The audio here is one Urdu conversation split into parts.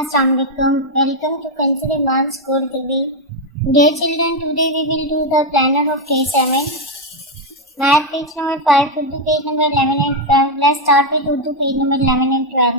Assalamualaikum. Welcome to Pencil Iman School TV. Dear children, today we will do the planner of K7. Math page number 5, Urdu page number 11 and 12. Let's start with Urdu page number 11 and 12.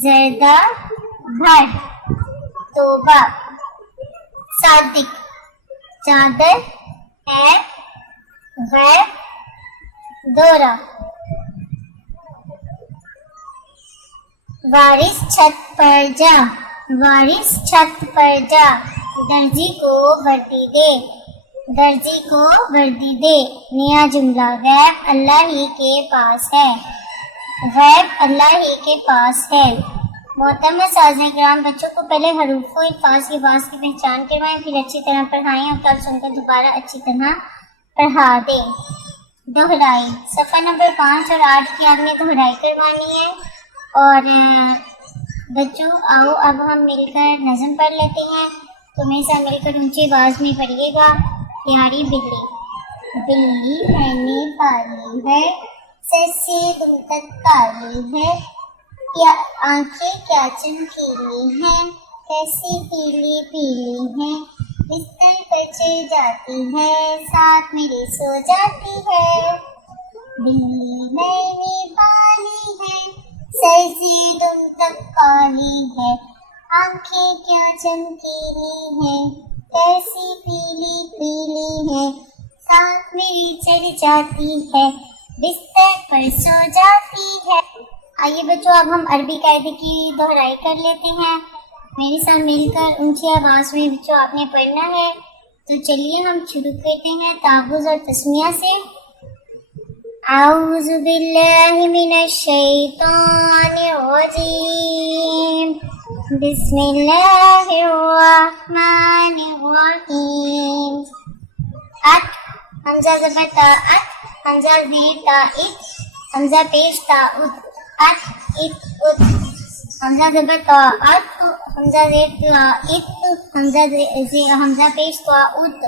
زردہ گھر توبہ صادق چادر عیب غیب دورہ وارث چھت پر جا وارث چھت پر جا درزی کو وردی دے درزی کو وردی دے نیا جملہ غیب اللہ ہی کے پاس ہے غیب اللہ ہی کے پاس ہے محترم سازیں کرام بچوں کو پہلے حروف و الفاظ کے بعض کی پہچان کروائیں پھر اچھی طرح پڑھائیں اور کل سن کر دوبارہ اچھی طرح پڑھا دیں دہرائی صفحہ نمبر 5 اور 8 کی آپ نے دہرائی کروانی ہے اور بچوں آؤ اب ہم مل کر نظم پڑھ لیتے ہیں تو میرے ساتھ مل کر اونچی آواز میں پڑھیے گا پیاری بلی بلی میں نے پالی ہے سر سے دم تک کالی ہے کیا آنکھیں کیا چمکیلی ہیں کیسی پیلی پیلی ہیں بستر پر چڑھ جاتی ہے ساتھ میرے سو جاتی ہے بلی میں نے پالی ہے سر سے دم تک کالی ہے آنکھیں کیا چمکیلی ہیں کیسی پیلی پیلی ہیں ساتھ میری چڑھ جاتی ہے بستر پر سو جاتی ہے آئیے بچوں اب ہم عربی قاعدے کی دہرائی کر لیتے ہیں میرے ساتھ مل کر اونچی آواز میں بچوں آپ نے پڑھنا ہے تو چلیے ہم شروع کرتے ہیں تحفظ اور تسمیہ سے اعوذ باللہ من الشیطان الرجیم بسم اللہ الرحمن الرحیم ات حمزہ زبر تا ات حمزہ زیر تا ات حمزہ پیش تا ات ات ات ات حمزہ زبر تا ات حمزہ زیر تا ات حمزہ پیش تا ات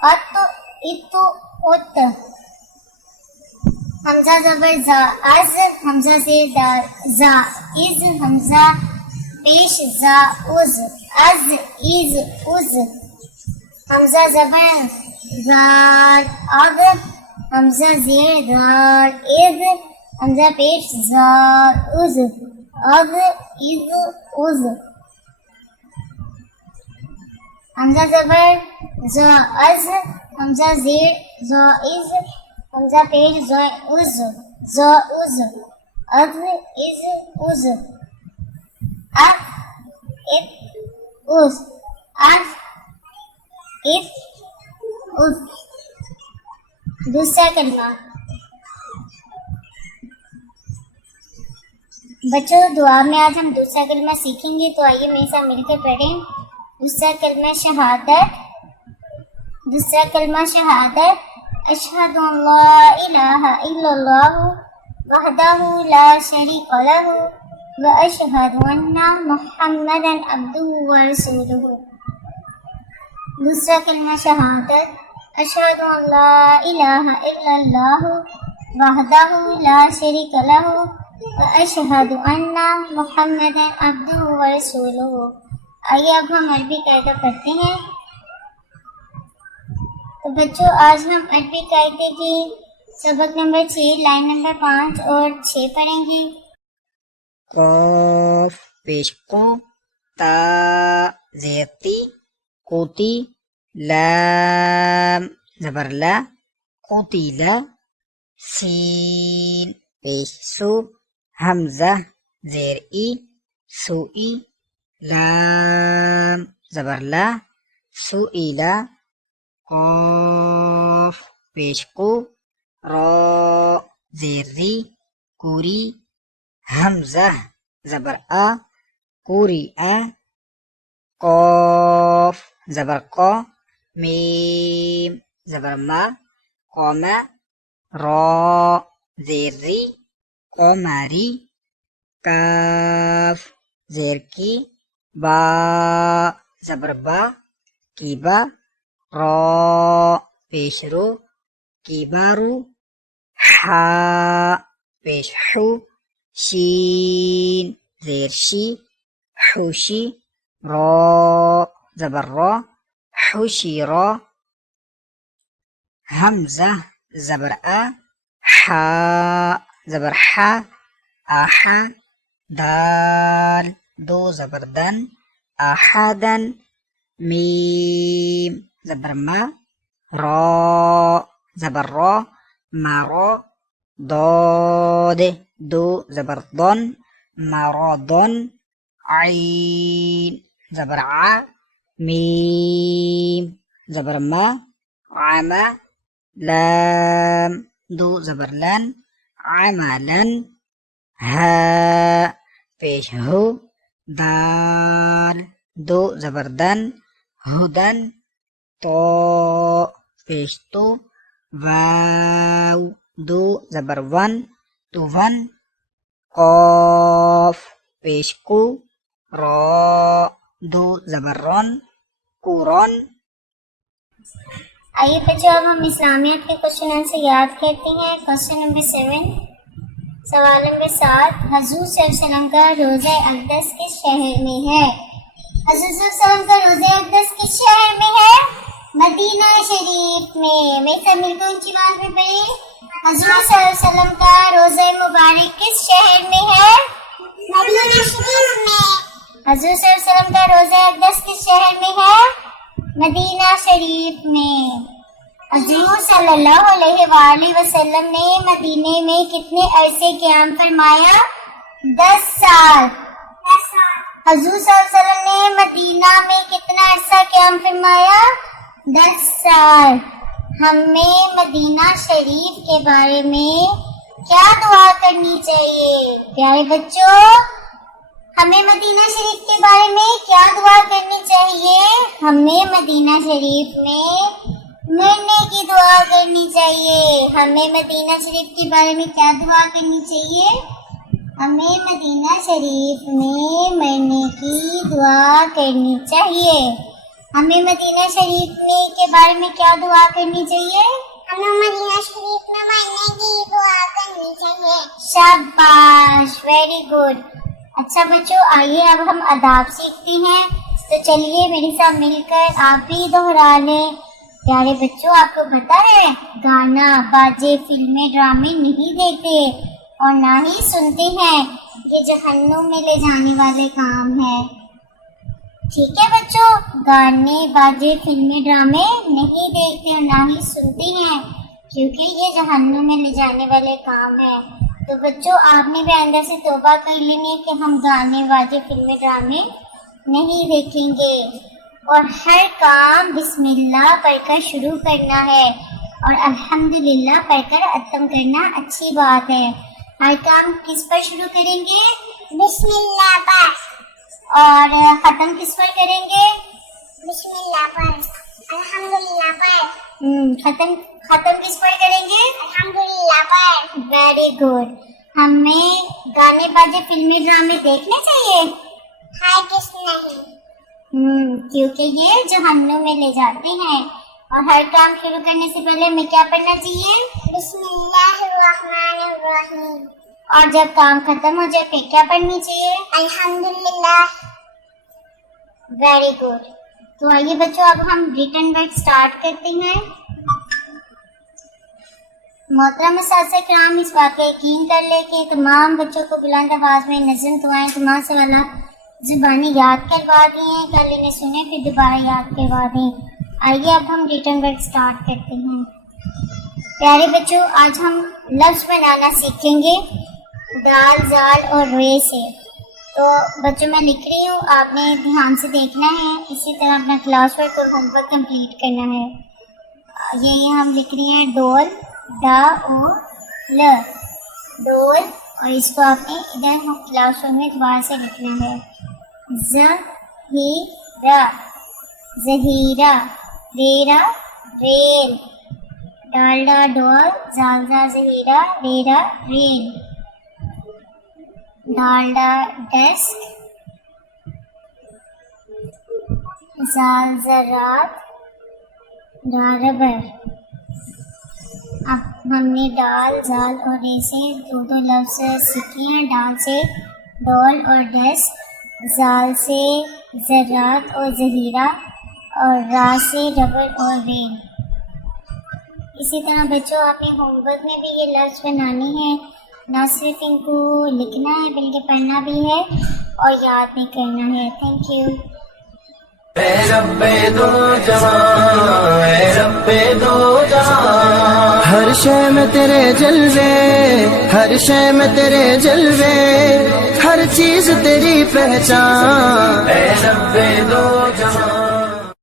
ات ات ات حمزہ زبر زا از حمزہ زیر دا زا از حمزہ پیش زا از از از از حمزہ زبر زار اغ حمزہ زیر دار اذ حمزہ پیش زار از اغ از از حمزہ زبر زا از حمزہ زیر زا از حمزہ پیش زا از زا از از از is if if is if if is دوسرا کلمہ بچوں دعا میں آج ہم دوسرا کلمہ سیکھیں گے تو آئیے میرے ساتھ مل کر پڑھیں دوسرا کلمہ شہادت دوسرا کلمہ شہادت اشہد ان لا الہ الا اللہ وحدہ لا شریک لہ واشہد ان محمدا عبدہ ورسولہ دوسرا کلمہ شہادت اشہد ان لا الہ الا اللہ وحدہ لا شریک لہ واشہد ان محمدا عبدہ ورسولہ آئیے اب ہم عربی قاعدہ پڑھتے ہیں تو بچوں آج ہم عربی قاعدے کی سبق نمبر 6 لائن نمبر 5 اور 6 پڑھیں گے قاف پیش کو تا زیتی قوتی لام زبر لا قتیلا سین پیش سو حمزہ زیر ای سوئی لام زبر لا سوئیلا قاف پیش کو را زیر ری کوری حمزہ زبر آ کوری آ قاف زبر قا میم زبر ما قوما را زیر ری قمری کاف زیر کی با زبر با کی با را پیش رو کی بارو حا پیش حو شین زیر شی حوشی را زبر را حوشی را حمزہ زبر آ حا زبر حا آحا دال دو زبر دن احدن میم زبر ما را زبر را مرا ضاد دو زبر ضن مرضن عین زبر ع میم زبر ما عما لام دو زبر لن عملا ها پیش ہو دال دو زبر دن ہدن تو پیش تو واو دو زبر ون تو ون قاف پیش کو را دو زبر رن قرن. آئیے بچوں اب ہم اسلامیات کے کوشچن آنسر یاد کرتے ہیں. کوشچن نمبر 7 سوال نمبر 7 حضور صلی اللہ علیہ وسلم کا روزہ اقدس کس شہر میں ہے؟ حضور صلی اللہ علیہ وسلم کا روزہ اقدس کس شہر میں ہے؟ مدینہ شریف میں. میں سب مل کر اونچی آواز میں پڑھیں. حضور صلی اللہ علیہ وسلم کا روزہ مبارک کس شہر میں ہے؟ مدینہ شریف میں. حضور صلی اللہ علیہ وسلم کا روزہ اقدس کس شہر میں ہے؟ مدینہ شریف میں. حضور صلی اللہ علیہ وآلہ وسلم نے مدینے میں کتنے عرصے قیام فرمایا؟ 10 سال. حضور صلی اللہ علیہ وسلم نے مدینہ میں کتنا عرصہ قیام فرمایا؟ 10 سال. ہمیں مدینہ شریف کے بارے میں کیا دعا کرنی چاہیے؟ پیارے بچوں ہمیں مدینہ شریف کے بارے میں کیا دعا کرنی چاہیے؟ ہمیں مدینہ شریف میں مرنے کی دعا کرنی چاہیے. ہمیں مدینہ شریف کے بارے میں کیا دعا کرنی چاہیے؟ ہمیں مدینہ شریف میں مرنے کی دعا کرنی چاہیے. ہمیں مدینہ شریف میں کے بارے میں کیا دعا کرنی چاہیے؟ ہمیں مدینہ شریف میں مرنے کی دعا کرنی چاہیے. شاباش، ویری گڈ. اچھا بچوں آئیے اب ہم آداب سیکھتے ہیں. تو چلیے میرے ساتھ مل کر آپ بھی دہرا لیں. پیارے بچوں آپ کو پتا ہے گانا باجے فلمیں ڈرامے نہیں دیکھتے اور نہ ہی سنتے ہیں. یہ جہنم میں لے جانے والے کام ہے. ٹھیک ہے بچوں، گانے باجے فلمیں ڈرامے نہیں دیکھتے اور نہ ہی سنتے ہیں کیونکہ یہ جہنم میں لے جانے والے کام ہے. تو بچوں آپ نے بھی آئندہ سے توبہ کر لینی ہے کہ ہم گانے باجے فلمیں ڈرامے نہیں دیکھیں گے اور ہر کام بسم اللہ پڑھ کر شروع کرنا ہے اور الحمدللہ پڑھ کر ختم کرنا اچھی بات ہے. ہر کام کس پر شروع کریں گے؟ بسم اللہ پر. اور ختم کس پر کریں گے؟ بسم اللہ پر. الحمدللہ پر. ختم کس پر کریں گے؟ الحمدللہ پر. Very good. ہمیں گانے باجے فلمیں ڈرامے دیکھنے چاہیے؟ ہرگز نہیں. کیونکہ یہ جہنم میں لے جاتے ہیں. اور ہر کام شروع کرنے سے پہلے ہمیں کیا پڑھنا چاہیے؟ بسم اللہ الرحمن الرحیم. اور جب کام ختم ہو جائے پھر کیا پڑھنی چاہیے؟ الحمدللہ. Very good. تو آئیے بچوں اب ہم ریٹن ورک سٹارٹ کرتے ہیں. محترم اساتذہ کرام اس بات کا یقین کر لیں کہ تمام بچوں کو بلند آواز میں نظم دعائیں تمام سوالات زبانی یاد کروا دی ہیں. کل انہیں سنے پھر دوبارہ یاد کروا دیں. آئیے اب ہم ریٹن ورک سٹارٹ کرتے ہیں. پیارے بچوں آج ہم لفظ بنانا سیکھیں گے دال زال اور روئے سے. تو بچوں میں لکھ رہی ہوں، آپ نے دھیان سے دیکھنا ہے. اسی طرح اپنا کلاس ورک اور ہوم ورک کمپلیٹ کرنا ہے. یہ ہم لکھ رہی ہیں ڈول ڈا او ل ڈول. اور اس کو آپ نے ادھر کلاس روم میں دوبارہ سے لکھنا ہے. زہیرہ زہیرہ ریرا ریل ڈالڈا ڈول زالزا زہیرہ ریرا ریل ڈالڈا ڈیسک زالزرات ڈاربر. اب ہم نے ڈال زال اور رے سے دو لفظ سیکھے ہیں. ڈال سے ڈول اور ڈیسک، زال سے ذرات اور ذخیرہ اور را سے ربر اور ریل. اسی طرح بچوں آپ نے ہوم ورک میں بھی یہ لفظ بنانے ہیں. نہ صرف ان کو لکھنا ہے بلکہ پڑھنا بھی ہے اور یاد بھی کرنا ہے. Thank you. اے رب دو جہاں، اے رب دو جہاں، ہر شے میں تیرے جلوے، ہر شے میں تیرے جلوے، ہر چیز تیری پہچان. اے رب دو جہاں.